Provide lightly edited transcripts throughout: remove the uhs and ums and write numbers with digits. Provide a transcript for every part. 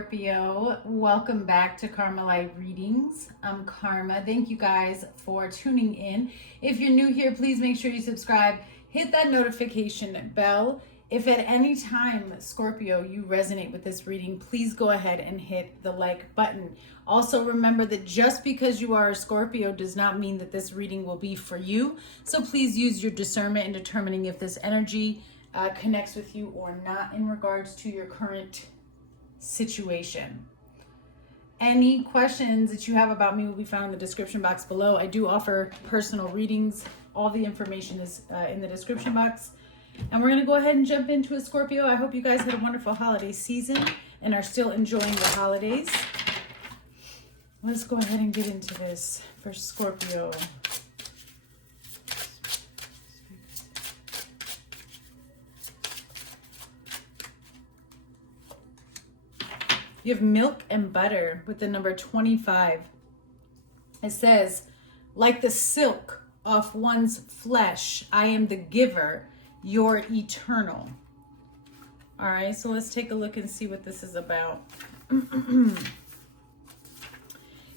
Scorpio. Welcome back to Karma Light Readings. I'm Karma. Thank you guys for tuning in. If you're new here, please make sure you subscribe. Hit that notification bell. If at any time, Scorpio, you resonate with this reading, please go ahead and hit the like button. Also, remember that just because you are a Scorpio does not mean that this reading will be for you. So please use your discernment in determining if this energy connects with you or not in regards to your current situation. Any questions that you have about me will be found in the description box below. I do offer personal readings. All the information is in the description box. And we're going to go ahead and jump into it, Scorpio. I hope you guys had a wonderful holiday season and are still enjoying the holidays. Let's go ahead and get into this for Scorpio. You have milk and butter with the number 25. It says, like the silk off one's flesh, I am the giver, you're eternal. All right, so let's take a look and see what this is about.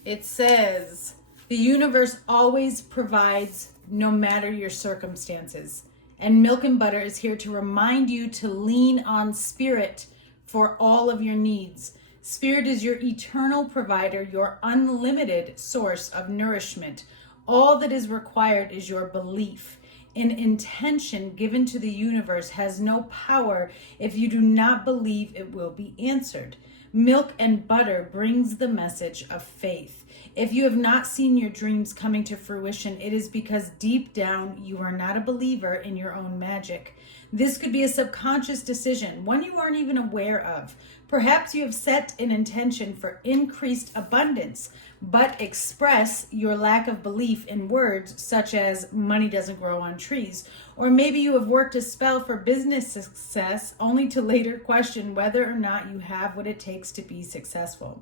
It says, the universe always provides no matter your circumstances. And milk and butter is here to remind you to lean on spirit for all of your needs. Spirit is your eternal provider, your unlimited source of nourishment. All that is required is your belief. An intention given to the universe has no power if you do not believe it will be answered. Milk and butter brings the message of faith. If you have not seen your dreams coming to fruition, it is because deep down you are not a believer in your own magic. This could be a subconscious decision, one you aren't even aware of. Perhaps you have set an intention for increased abundance, but express your lack of belief in words such as money doesn't grow on trees. Or maybe you have worked a spell for business success only to later question whether or not you have what it takes to be successful.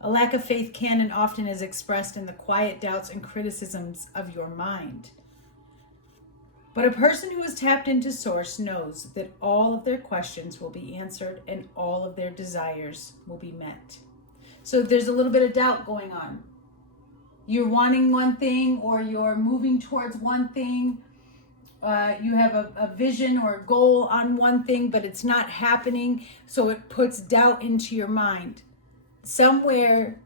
A lack of faith can and often is expressed in the quiet doubts and criticisms of your mind. But a person who is tapped into Source knows that all of their questions will be answered and all of their desires will be met. So there's a little bit of doubt going on. You're wanting one thing or you're moving towards one thing. You have a vision or a goal on one thing, but it's not happening. So it puts doubt into your mind. Somewhere,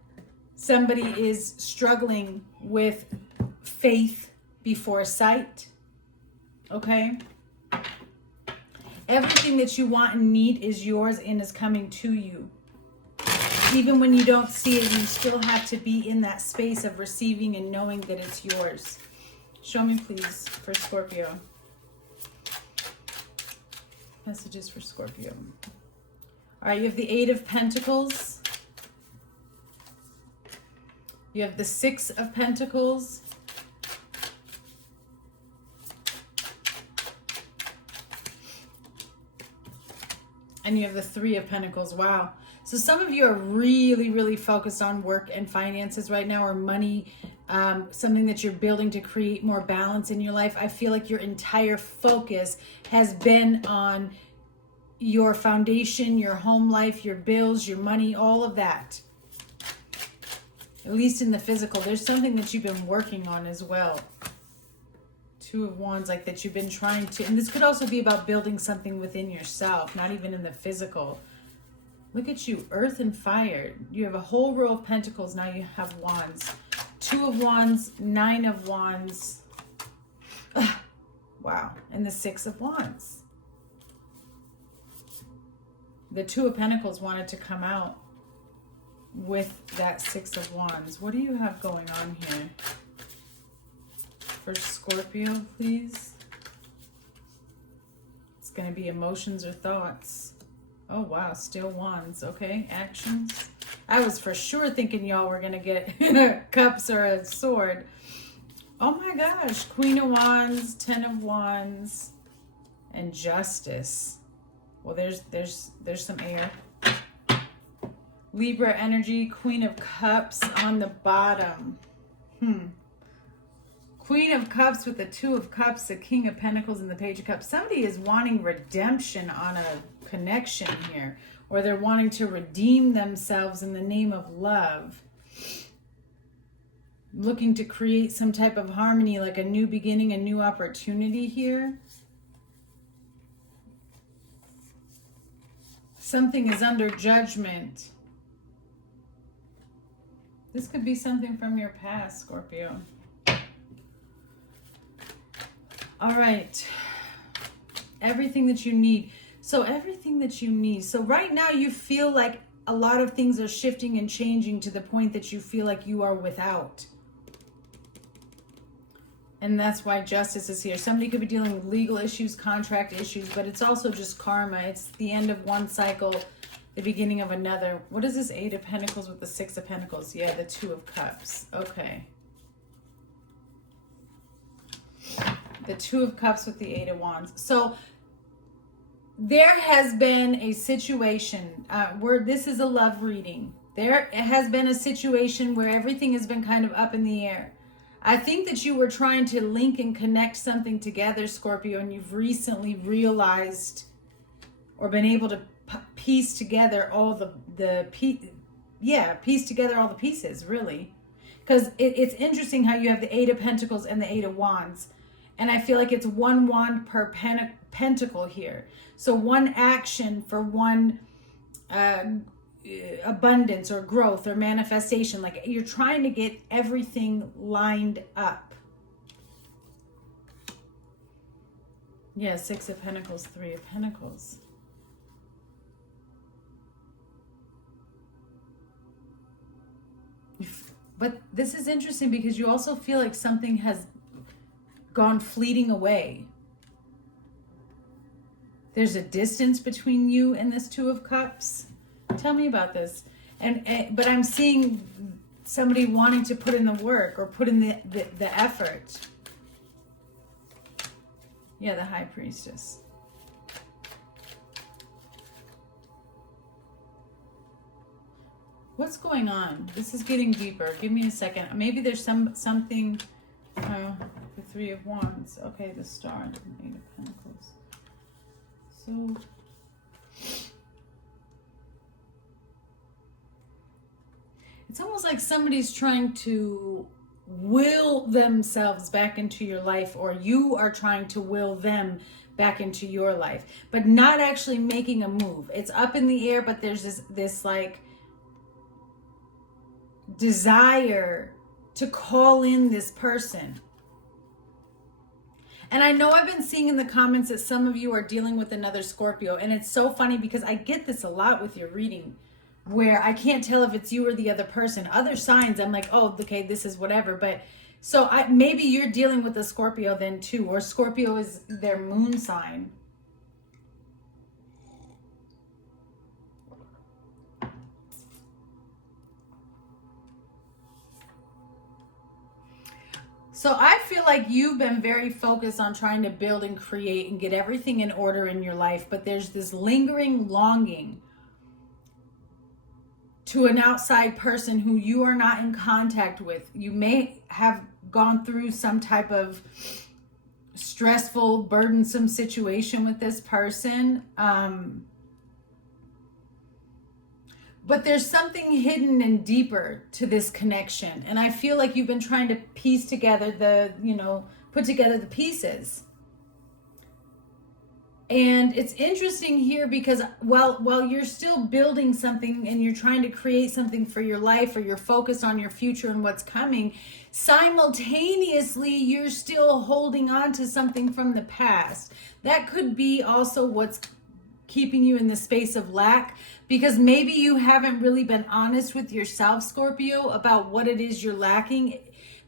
somebody is struggling with faith before sight. Okay? Everything that you want and need is yours and is coming to you. Even when you don't see it, you still have to be in that space of receiving and knowing that it's yours. Show me, please, for Scorpio. Messages for Scorpio. All right, you have the Eight of Pentacles. You have the Six of Pentacles. And you have the Three of Pentacles. Wow. So some of you are really, really focused on work and finances right now, or money, something that you're building to create more balance in your life. I feel like your entire focus has been on your foundation, your home life, your bills, your money, all of that. At least in the physical. There's something that you've been working on as well. Two of Wands, like that you've been trying to, and this could also be about building something within yourself, not even in the physical. Look at you, Earth and Fire. You have a whole row of Pentacles, now you have Wands. Two of Wands, Nine of Wands. Ugh, wow, and the Six of Wands. The Two of Pentacles wanted to come out with that Six of Wands. What do you have going on here? For Scorpio, please. It's going to be emotions or thoughts. Oh, wow. Still Wands. Okay. Actions. I was for sure thinking y'all were going to get cups or a sword. Oh, my gosh. Queen of Wands, Ten of Wands, and Justice. Well, there's some air. Libra energy, Queen of Cups on the bottom. Queen of Cups with the Two of Cups, the King of Pentacles, and the Page of Cups. Somebody is wanting redemption on a connection here, or they're wanting to redeem themselves in the name of love. Looking to create some type of harmony, like a new beginning, a new opportunity here. Something is under judgment. This could be something from your past, Scorpio. All right. Everything that you need. So everything that you need. So right now you feel like a lot of things are shifting and changing to the point that you feel like you are without. And that's why justice is here. Somebody could be dealing with legal issues, contract issues, but it's also just karma. It's the end of one cycle, the beginning of another. What is this 8 of Pentacles with the 6 of Pentacles? Yeah, the 2 of Cups. Okay. The 2 of Cups with the 8 of Wands. So there has been a situation where this is a love reading. There has been a situation where everything has been kind of up in the air. I think that you were trying to link and connect something together, Scorpio, and you've recently realized or been able to piece together all piece together all the pieces, really. Because it's interesting how you have the 8 of Pentacles and the 8 of Wands. And I feel like it's one wand per pentacle here. So one action for one abundance or growth or manifestation. Like you're trying to get everything lined up. Yeah, 6 of Pentacles, 3 of Pentacles. But this is interesting because you also feel like something has gone fleeting away. There's a distance between you and this 2 of Cups. Tell me about this. But I'm seeing somebody wanting to put in the work or put in the effort. Yeah, the High Priestess. What's going on? This is getting deeper. Give me a second. Maybe there's something. The 3 of Wands. Okay, the Star and 8 of Pentacles. So it's almost like somebody's trying to will themselves back into your life, or you are trying to will them back into your life, but not actually making a move. It's up in the air, but there's this like desire to call in this person. And I know I've been seeing in the comments that some of you are dealing with another Scorpio. And it's so funny because I get this a lot with your reading where I can't tell if it's you or the other person. Other signs, I'm like, oh, okay, this is whatever. But so maybe you're dealing with a Scorpio then too, or Scorpio is their moon sign. So I feel like you've been very focused on trying to build and create and get everything in order in your life, but there's this lingering longing to an outside person who you are not in contact with. You may have gone through some type of stressful, burdensome situation with this person. But there's something hidden and deeper to this connection. And I feel like you've been trying to piece together put together the pieces. And it's interesting here because while you're still building something and you're trying to create something for your life, or you're focused on your future and what's coming, simultaneously you're still holding on to something from the past. That could be also what's keeping you in the space of lack, because maybe you haven't really been honest with yourself, Scorpio, about what it is you're lacking.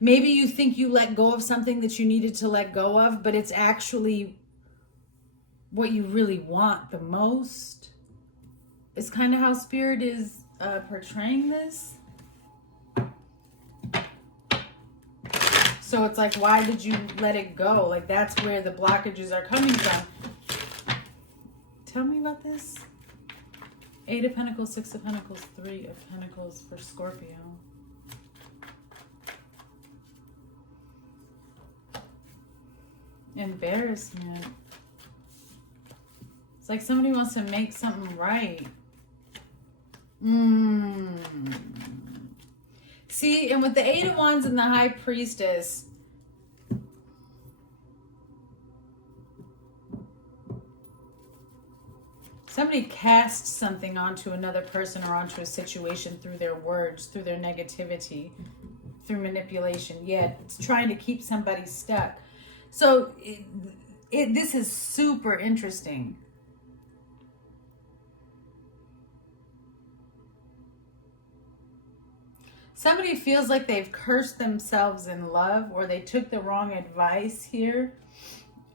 Maybe you think you let go of something that you needed to let go of, but it's actually what you really want the most. It's kind of how Spirit is portraying this. So it's like, why did you let it go? Like, that's where the blockages are coming from. Tell me about this. 8 of Pentacles, 6 of Pentacles, 3 of Pentacles for Scorpio. Embarrassment. It's like somebody wants to make something right. See, and with the Eight of Wands and the High Priestess, somebody casts something onto another person or onto a situation through their words, through their negativity, through manipulation. Yeah, it's trying to keep somebody stuck. So this is super interesting. Somebody feels like they've cursed themselves in love, or they took the wrong advice here.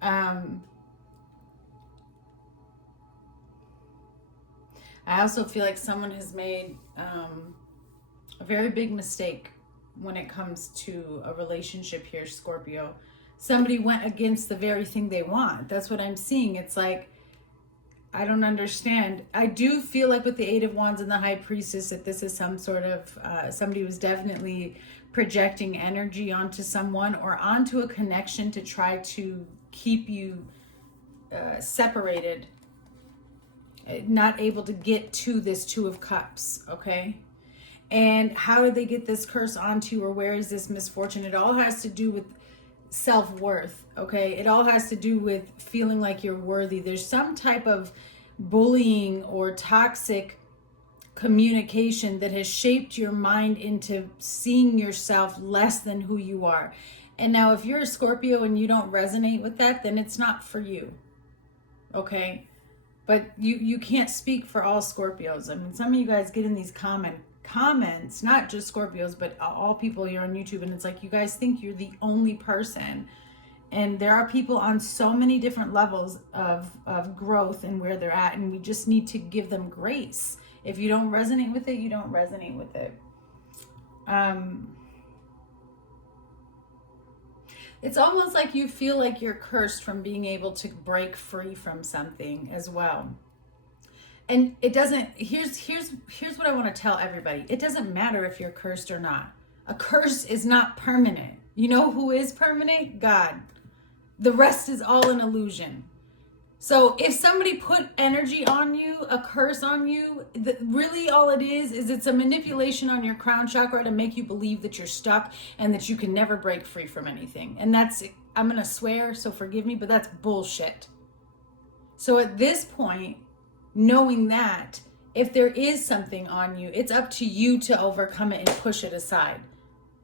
I also feel like someone has made a very big mistake when it comes to a relationship here, Scorpio. Somebody went against the very thing they want. That's what I'm seeing. It's like, I don't understand. I do feel like with the Eight of Wands and the High Priestess that this is some sort of, somebody was definitely projecting energy onto someone or onto a connection to try to keep you separated, not able to get to this Two of Cups, okay? And how did they get this curse onto, or where is this misfortune? It all has to do with self-worth, okay? It all has to do with feeling like you're worthy. There's some type of bullying or toxic communication that has shaped your mind into seeing yourself less than who you are. And now if you're a Scorpio and you don't resonate with that, then it's not for you, okay? But you can't speak for all Scorpios. I mean, some of you guys get in these comments, not just Scorpios, but all people here on YouTube, and it's like you guys think you're the only person, and there are people on so many different levels of growth and where they're at, and we just need to give them grace. If you don't resonate with it, you don't resonate with it. It's almost like you feel like you're cursed from being able to break free from something as well. And it doesn't, here's what I want to tell everybody. It doesn't matter if you're cursed or not. A curse is not permanent. You know who is permanent? God. The rest is all an illusion. So if somebody put energy on you, a curse on you, really all it is it's a manipulation on your crown chakra to make you believe that you're stuck and that you can never break free from anything. And that's, I'm going to swear, so forgive me, but that's bullshit. So at this point, knowing that if there is something on you, it's up to you to overcome it and push it aside.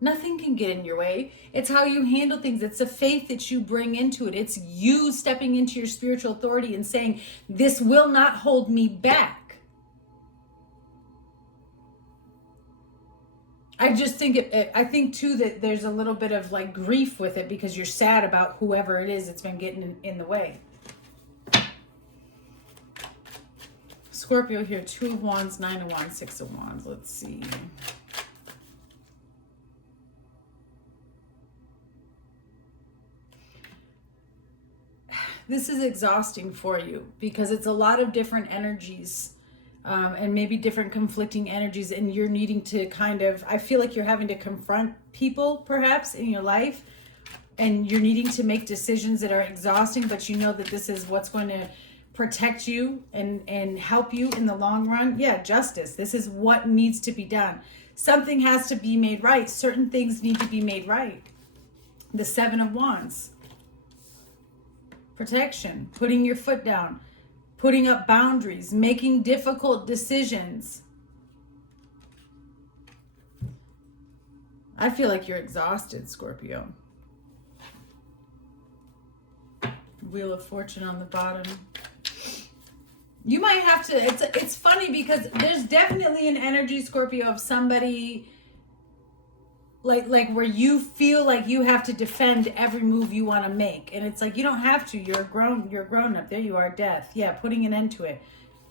Nothing can get in your way. It's how you handle things. It's the faith that you bring into it. It's you stepping into your spiritual authority and saying, this will not hold me back. I just think I think too that there's a little bit of like grief with it because you're sad about whoever it is that's been getting in the way. Scorpio here, Two of Wands, Nine of Wands, Six of Wands. Let's see. This is exhausting for you because it's a lot of different energies and maybe different conflicting energies, and you're needing to kind of, I feel like you're having to confront people perhaps in your life, and you're needing to make decisions that are exhausting, but you know that this is what's going to protect you and help you in the long run. Yeah, justice. This is what needs to be done. Something has to be made right. Certain things need to be made right. The Seven of Wands. Protection, putting your foot down, putting up boundaries, making difficult decisions. I feel like you're exhausted, Scorpio. Wheel of Fortune on the bottom. You might have to, it's funny because there's definitely an energy, Scorpio, of somebody like where you feel like you have to defend every move you want to make. And it's like, you don't have to. You're grown up. There you are, Death. Yeah, putting an end to it.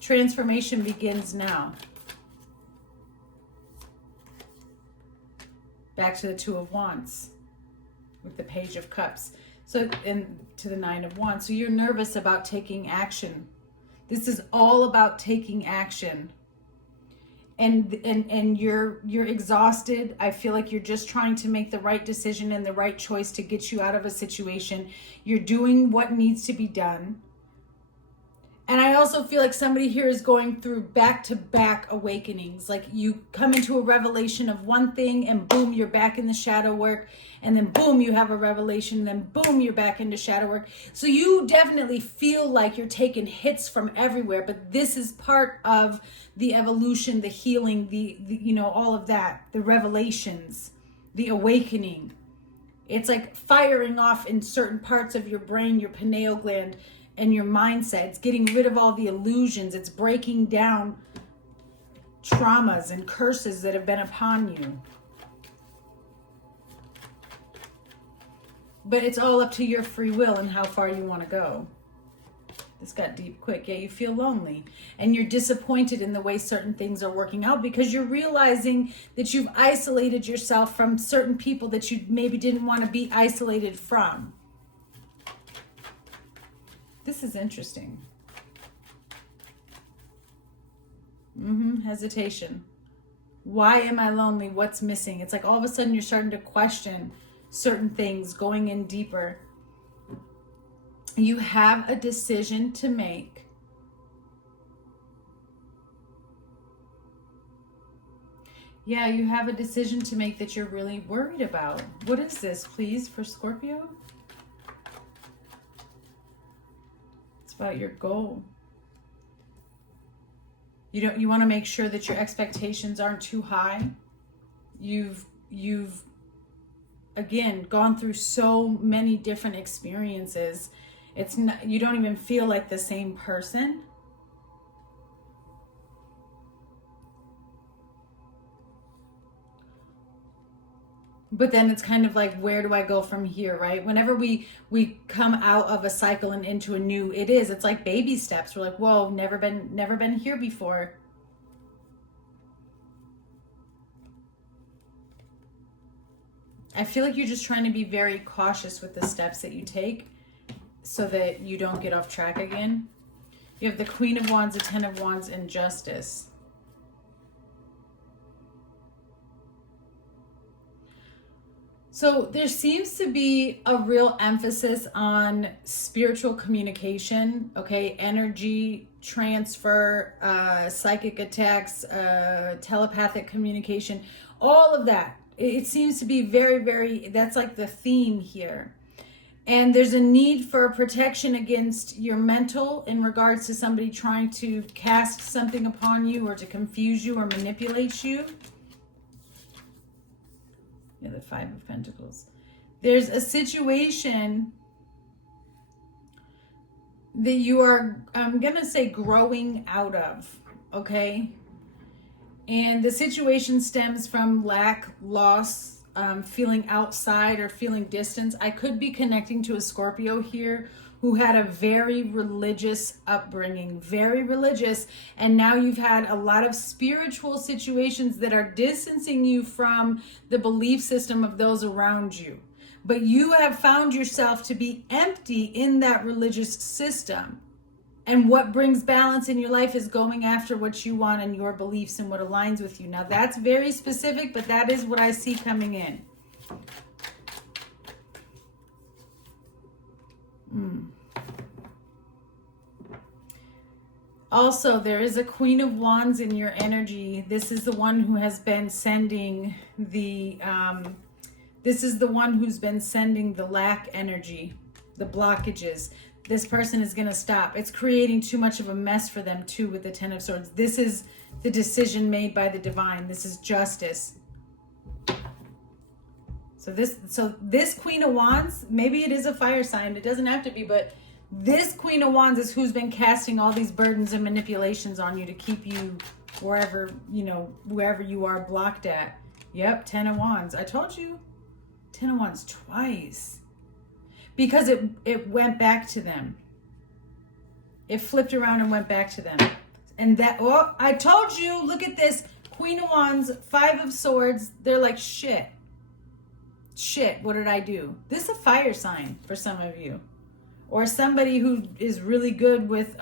Transformation begins now. Back to the Two of Wands with the Page of Cups. So, and to the Nine of Wands. So you're nervous about taking action. This is all about taking action. And you're exhausted. I feel like you're just trying to make the right decision and the right choice to get you out of a situation. You're doing what needs to be done. And I also feel like somebody here is going through back-to-back awakenings. Like you come into a revelation of one thing and boom, you're back in the shadow work. And then boom, you have a revelation. And then boom, you're back into shadow work. So you definitely feel like you're taking hits from everywhere. But this is part of the evolution, the healing, the you know, all of that. The revelations, the awakening. It's like firing off in certain parts of your brain, your pineal gland, and your mindset. It's getting rid of all the illusions. It's breaking down traumas and curses that have been upon you. But it's all up to your free will and how far you want to go. This got deep quick. Yeah, you feel lonely. And you're disappointed in the way certain things are working out because you're realizing that you've isolated yourself from certain people that you maybe didn't want to be isolated from. This is interesting. Hesitation. Why am I lonely? What's missing? It's like all of a sudden you're starting to question certain things, going in deeper. You have a decision to make. Yeah, you have a decision to make that you're really worried about. What is this, please, for Scorpio? About your goal. You want to make sure that your expectations aren't too high. You've again gone through so many different experiences. It's not, you don't even feel like the same person. But then it's kind of like, where do I go from here, right? Whenever we come out of a cycle and into a new, it's like baby steps. We're like, whoa, never been here before. I feel like you're just trying to be very cautious with the steps that you take so that you don't get off track again. You have the Queen of Wands, the Ten of Wands, and Justice. So there seems to be a real emphasis on spiritual communication, okay? Energy transfer, psychic attacks, telepathic communication, all of that. It seems to be very, very, that's like the theme here. And there's a need for protection against your mental in regards to somebody trying to cast something upon you or to confuse you or manipulate you. Yeah, the Five of Pentacles. There's a situation that you are, I'm going to say, growing out of, okay? And the situation stems from lack, loss, feeling outside or feeling distance. I could be connecting to a Scorpio here who had a very religious upbringing, very religious, and now you've had a lot of spiritual situations that are distancing you from the belief system of those around you. But you have found yourself to be empty in that religious system. And what brings balance in your life is going after what you want and your beliefs and what aligns with you. Now that's very specific, but that is what I see coming in. Also, there is a Queen of Wands in your energy. This is the one who has been sending the, this is the one who's been sending the lack energy, the blockages. This person is going to stop. It's creating too much of a mess for them too with the Ten of Swords. This is the decision made by the divine. This is justice. So this Queen of Wands, maybe it is a fire sign. It doesn't have to be, but this Queen of Wands is who's been casting all these burdens and manipulations on you to keep you wherever, wherever you are blocked at. Yep, Ten of Wands. I told you. Ten of Wands twice. Because it went back to them. It flipped around and went back to them. And that, oh, I told you, look at this. Queen of Wands, Five of Swords. They're like, shit. Shit, what did I do? This is a fire sign for some of you. Or somebody who is really good with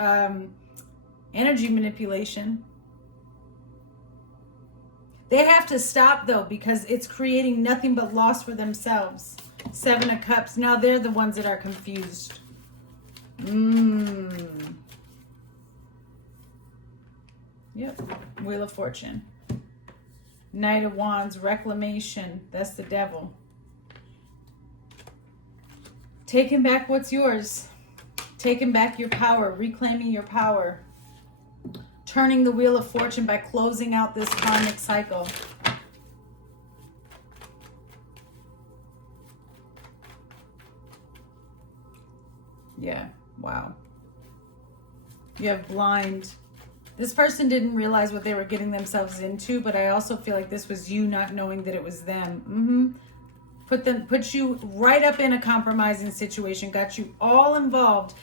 energy manipulation. They have to stop, though, because it's creating nothing but loss for themselves. Seven of Cups. Now they're the ones that are confused. Yep. Wheel of Fortune. Knight of Wands, reclamation. That's the devil. Taking back what's yours. Taking back your power. Reclaiming your power. Turning the Wheel of Fortune by closing out this karmic cycle. Yeah. Wow. You have blind. This person didn't realize what they were getting themselves into, but I also feel like this was you not knowing that it was them. Put you right up in a compromising situation, got you all involved.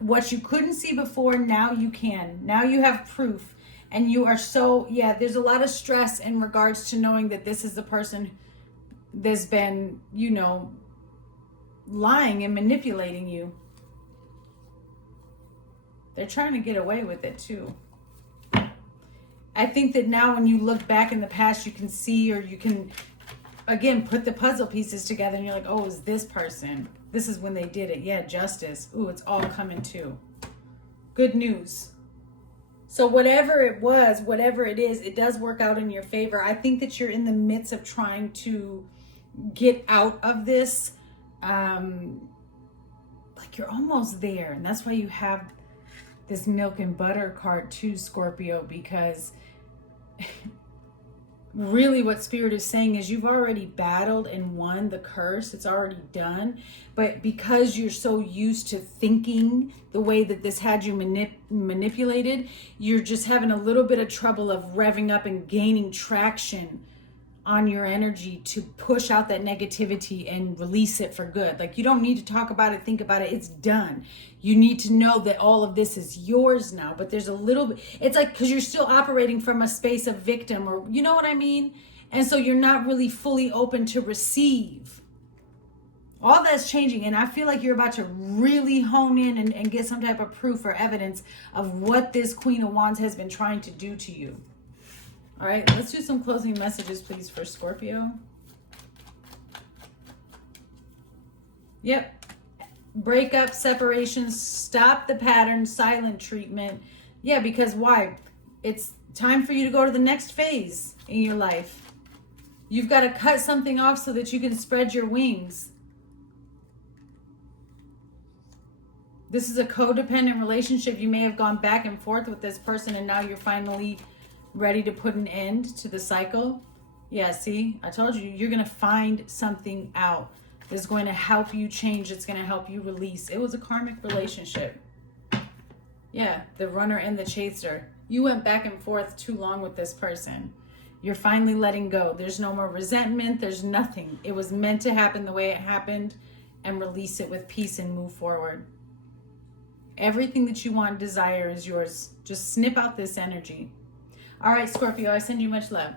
What you couldn't see before, now you can. Now you have proof. And you are so, yeah, there's a lot of stress in regards to knowing that this is the person that's been, you know, lying and manipulating you. They're trying to get away with it too. I think that now when you look back in the past, you can see, or you can, again, put the puzzle pieces together and you're like, oh, it's this person. This is when they did it. Yeah, justice. Ooh, it's all coming too. Good news. So whatever it was, whatever it is, it does work out in your favor. I think that you're in the midst of trying to get out of this. Like you're almost there. And that's why you have this milk and butter card too, Scorpio, because really what Spirit is saying is you've already battled and won the curse. It's already done. But because you're so used to thinking the way that this had you manipulated, you're just having a little bit of trouble of revving up and gaining traction on your energy to push out that negativity and release it for good. Like you don't need to talk about it, think about it. It's done. You need to know that all of this is yours now. But there's a little bit, it's like, because you're still operating from a space of victim, or you know what I mean? And so you're not really fully open to receive. All that's changing. And I feel like you're about to really hone in and get some type of proof or evidence of what this Queen of Wands has been trying to do to you. All right, let's do some closing messages, please, for Scorpio. Yep. Breakup, separations, stop the pattern, silent treatment. Yeah, because why? It's time for you to go to the next phase in your life. You've got to cut something off so that you can spread your wings. This is a codependent relationship. You may have gone back and forth with this person and now you're finally ready to put an end to the cycle. Yeah, see, I told you, you're going to find something out that's going to help you change. It's going to help you release. It was a karmic relationship. Yeah, the runner and the chaser. You went back and forth too long with this person. You're finally letting go. There's no more resentment. There's nothing. It was meant to happen the way it happened, and release it with peace and move forward. Everything that you want, desire is yours. Just snip out this energy. All right, Scorpio, I send you much love.